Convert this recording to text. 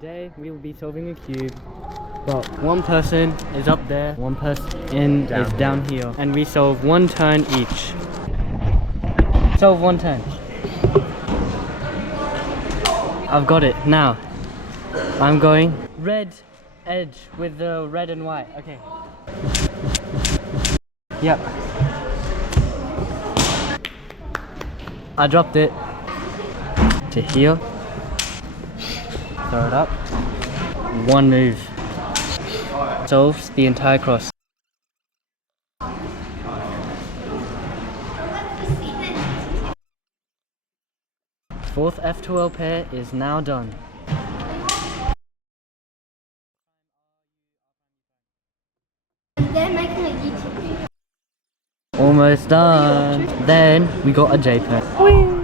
Today we will be solving a cube. Well, one person is up there, one person is down here, and we solve one turn each. Solve one turn. I've got it now. I'm going red edge with the red and white. Okay. Yep. I dropped it to here. Throw it up. One move solves the entire cross. Fourth F12 pair is now done. They're making a YouTube video. Almost done. Then we got a J pair.